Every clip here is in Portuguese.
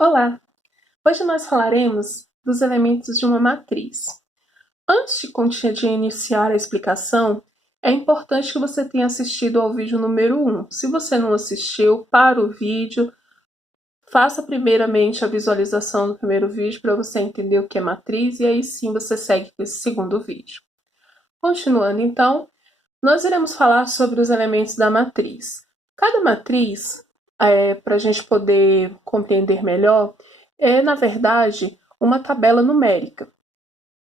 Olá! Hoje nós falaremos dos elementos de uma matriz. Antes de iniciar a explicação, é importante que você tenha assistido ao vídeo número 1. Se você não assistiu, para o vídeo, faça primeiramente a visualização do primeiro vídeo para você entender o que é matriz e aí sim você segue com esse segundo vídeo. Continuando então, nós iremos falar sobre os elementos da matriz. Cada matriz, para a gente poder compreender melhor, é, na verdade, uma tabela numérica.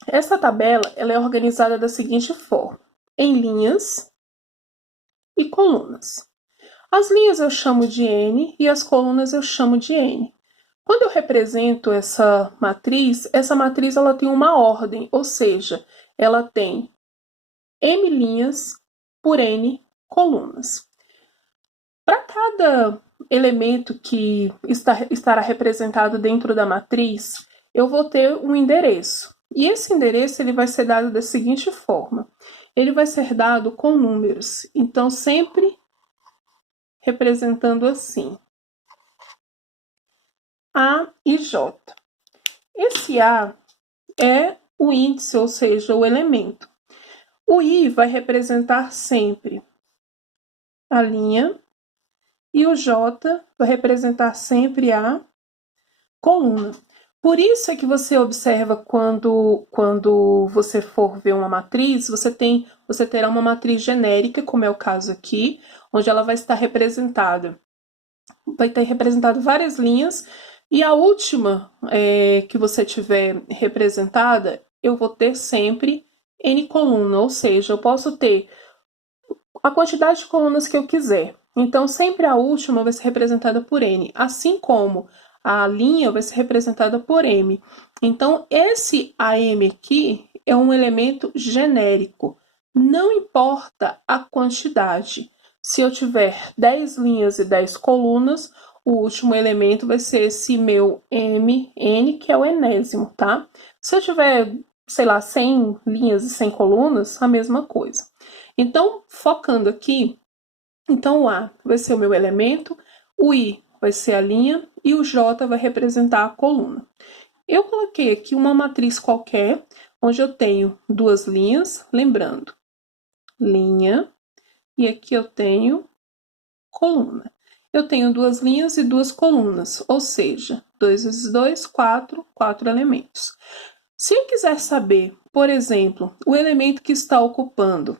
Essa tabela ela é organizada da seguinte forma, em linhas e colunas. As linhas eu chamo de N e as colunas eu chamo de N. Quando eu represento essa matriz ela tem uma ordem, ou seja, ela tem M linhas por N colunas. Para cada elemento que estará representado dentro da matriz, eu vou ter um endereço. E esse endereço ele vai ser dado da seguinte forma. Ele vai ser dado com números. Então, sempre representando assim. A e J. Esse A é o índice, ou seja, o elemento. O I vai representar sempre a linha e o J vai representar sempre a coluna. Por isso é que você observa quando você for ver uma matriz, você terá uma matriz genérica, como é o caso aqui, onde ela vai estar representada. Vai ter representado várias linhas, e a última que você tiver representada, eu vou ter sempre N coluna, ou seja, eu posso ter a quantidade de colunas que eu quiser. Então, sempre a última vai ser representada por N, assim como a linha vai ser representada por M. Então, esse AM aqui é um elemento genérico. Não importa a quantidade. Se eu tiver 10 linhas e 10 colunas, o último elemento vai ser esse meu MN, que é o enésimo, tá? Se eu tiver, sei lá, 100 linhas e 100 colunas, a mesma coisa. Então, focando aqui, então o A vai ser o meu elemento, o I vai ser a linha e o J vai representar a coluna. Eu coloquei aqui uma matriz qualquer, onde eu tenho duas linhas, lembrando, linha, e aqui eu tenho coluna. Eu tenho duas linhas e duas colunas, ou seja, 2 vezes 2, 4, 4 elementos. Se eu quiser saber, por exemplo, o elemento que está ocupando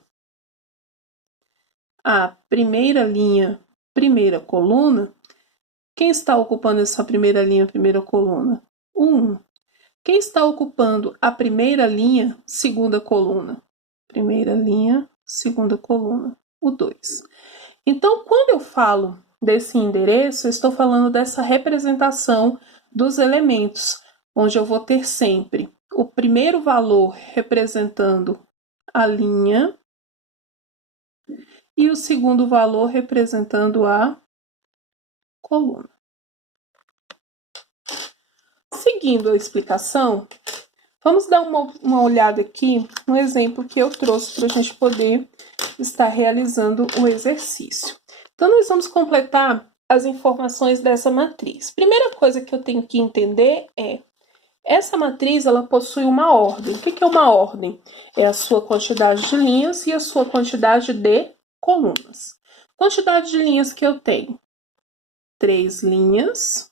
a primeira linha, primeira coluna, quem está ocupando essa primeira linha, primeira coluna? O 1. Quem está ocupando a primeira linha, segunda coluna? Primeira linha, segunda coluna, o 2. Então, quando eu falo desse endereço, eu estou falando dessa representação dos elementos, onde eu vou ter sempre o primeiro valor representando a linha e o segundo valor representando a coluna. Seguindo a explicação, vamos dar uma olhada aqui no exemplo que eu trouxe para a gente poder estar realizando o exercício. Então, nós vamos completar as informações dessa matriz. Primeira coisa que eu tenho que entender é, essa matriz ela possui uma ordem. O que é uma ordem? É a sua quantidade de linhas e a sua quantidade de colunas. Quantidade de linhas que eu tenho? 3 linhas.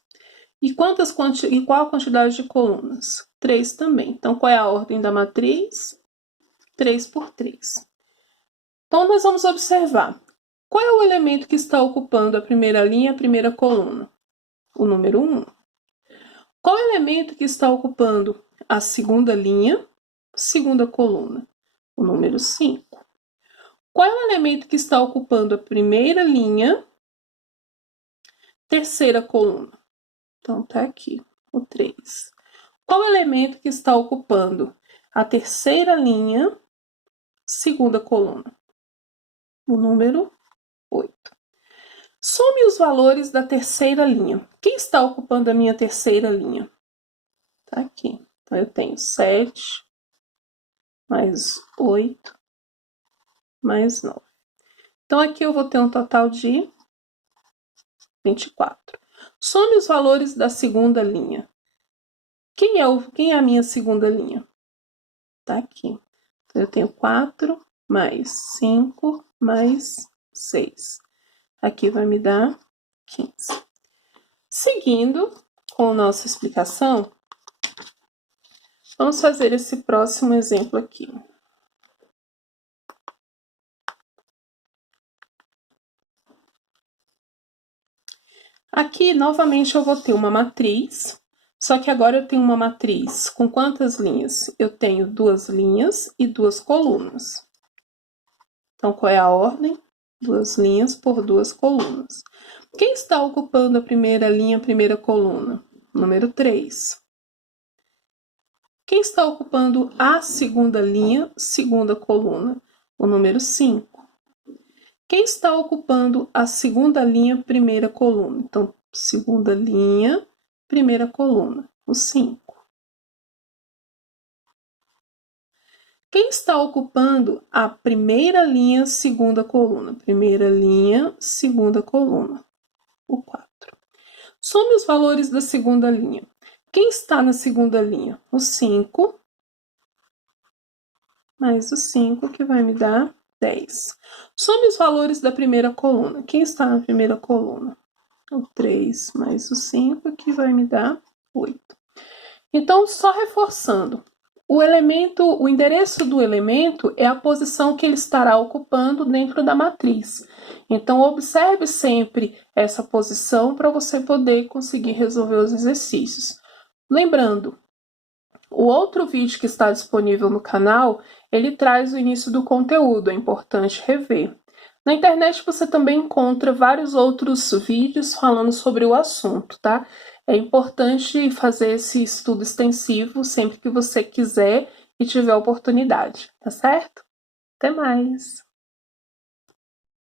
E qual a quantidade de colunas? 3 também. Então, qual é a ordem da matriz? 3 por 3. Então, nós vamos observar. Qual é o elemento que está ocupando a primeira linha e a primeira coluna? O número 1. Qual é o elemento que está ocupando a segunda linha, segunda coluna? O número 5. Qual é o elemento que está ocupando a primeira linha, terceira coluna? Então, tá aqui, o 3. Qual elemento que está ocupando a terceira linha, segunda coluna? O número 8. Some os valores da terceira linha. Quem está ocupando a minha terceira linha? Tá aqui. Então, eu tenho 7, mais 8, mais 9. Então, aqui eu vou ter um total de 24. Some os valores da segunda linha. Quem é a minha segunda linha? Tá aqui. Eu tenho 4 mais 5 mais 6. Aqui vai me dar 15. Seguindo com a nossa explicação, vamos fazer esse próximo exemplo aqui. Aqui, novamente, eu vou ter uma matriz, só que agora eu tenho uma matriz com quantas linhas? Eu tenho 2 linhas e 2 colunas. Então, qual é a ordem? 2 linhas por 2 colunas. Quem está ocupando a primeira linha, a primeira coluna? Número 3. Quem está ocupando a segunda linha, segunda coluna? O número 5. Quem está ocupando a segunda linha, primeira coluna? Então, segunda linha, primeira coluna, o 5. Quem está ocupando a primeira linha, segunda coluna? Primeira linha, segunda coluna, o 4. Some os valores da segunda linha. Quem está na segunda linha? O 5, mais o 5, que vai me dar 10. Some os valores da primeira coluna. Quem está na primeira coluna? O 3 mais o 5, que vai me dar 8. Então, só reforçando. O endereço do elemento é a posição que ele estará ocupando dentro da matriz. Então, observe sempre essa posição para você poder conseguir resolver os exercícios. Lembrando, o outro vídeo que está disponível no canal, ele traz o início do conteúdo, é importante rever. Na internet você também encontra vários outros vídeos falando sobre o assunto, tá? É importante fazer esse estudo extensivo sempre que você quiser e tiver oportunidade, tá certo? Até mais!